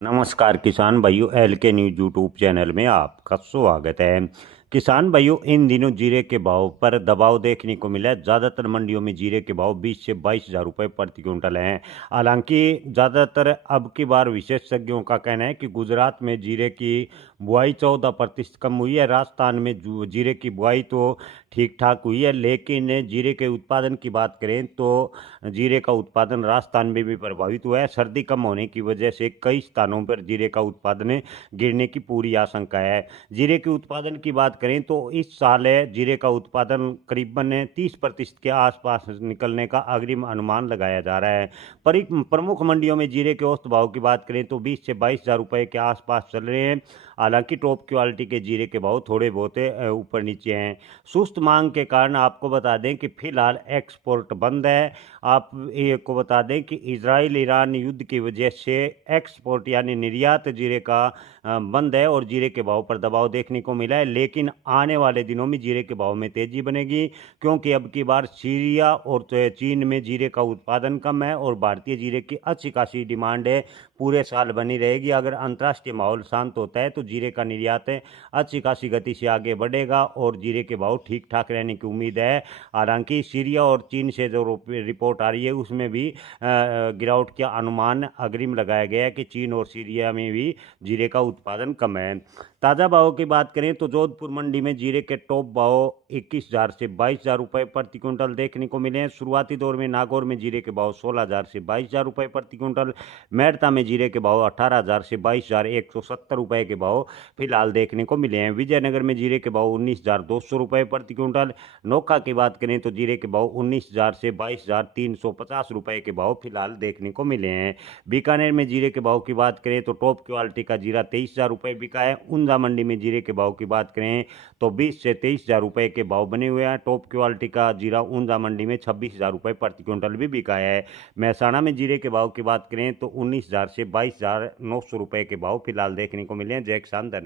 नमस्कार किसान भाइयों, एल के न्यूज यूट्यूब चैनल में आपका स्वागत है। किसान भाइयों, इन दिनों जीरे के भाव पर दबाव देखने को मिला है। ज़्यादातर मंडियों में जीरे के भाव 20 से 22 हज़ार रुपये प्रति क्विंटल हैं। हालांकि ज़्यादातर अब की बार विशेषज्ञों का कहना है कि गुजरात में जीरे की बुआई 14% कम हुई है। राजस्थान में जीरे की बुआई तो ठीक ठाक हुई है, लेकिन जीरे के उत्पादन की बात करें तो जीरे का उत्पादन राजस्थान में भी प्रभावित हुआ है। सर्दी कम होने की वजह से कई स्थानों पर जीरे का उत्पादन गिरने की पूरी आशंका है। जीरे के उत्पादन की बात करें तो इस साल जीरे का उत्पादन करीबन 30% के आसपास निकलने का अग्रिम अनुमान लगाया जा रहा है। प्रमुख मंडियों में जीरे के औसत भाव की बात करें तो 20 से 22 हज़ार रुपये के आसपास चल रहे हैं। हालांकि टॉप क्वालिटी के जीरे के भाव थोड़े बहुत ऊपर नीचे हैं। सुस्त मांग के कारण आपको बता दें कि फिलहाल एक्सपोर्ट बंद है। आप ये को बता दें कि इजराइल ईरान युद्ध की वजह से एक्सपोर्ट यानी निर्यात जीरे का बंद है और जीरे के भाव पर दबाव देखने को मिला है। लेकिन आने वाले दिनों में जीरे के भाव में तेजी बनेगी, क्योंकि अब की बार सीरिया और चीन में जीरे का उत्पादन कम है और भारतीय जीरे की अच्छी खासी डिमांड है, पूरे साल बनी रहेगी। अगर अंतर्राष्ट्रीय माहौल शांत होता है तो जीरे का निर्यात अच्छी खासी गति से आगे बढ़ेगा और जीरे के भाव ठीक ठाक रहने की उम्मीद है। हालांकि सीरिया और चीन से जो रिपोर्ट आ रही है उसमें भी गिरावट का अनुमान अग्रिम लगाया गया है कि चीन और सीरिया में भी जीरे का उत्पादन कम है। ताज़ा भाव की बात करें तो जोधपुर मंडी में जीरे के टॉप भाव 21 हज़ार से 22 हज़ार रुपये प्रति क्विंटल देखने को मिले हैं। शुरुआती दौर में नागौर में जीरे के भाव 16 हज़ार से 22 हज़ार रुपये प्रति क्विंटल, मेड़ता में जीरे के भाव 18 हज़ार से 22 हज़ार 170 रुपये के भाव फिलहाल देखने को मिले हैं। विजयनगर में जीरे के भाव 19 हज़ार 200 रुपये प्रति क्विंटल, नोखा की बात करें तो जीरे के भाव 19 हज़ार से 22 हज़ार 350 रुपये के भाव फिलहाल देखने को मिले हैं। बीकानेर में जीरे के भाव की बात करें तो टॉप क्वालिटी का जीरा 23 हज़ार रुपये बिका है। ऊंजा मंडी में जीरे के भाव की बात करें तो 20 से 23 हज़ार रुपये के भाव बने हुए हैं। टॉप क्वालिटी का जीरा ऊंजा मंडी में 26 हज़ार रुपये प्रति क्विंटल भी बिका है। महसाणा में जीरे के भाव की बात करें तो 19 हज़ार से 22 हज़ार 900 रुपये के भाव फिलहाल देखने को मिले हैं। जय किसान, धन्यवाद।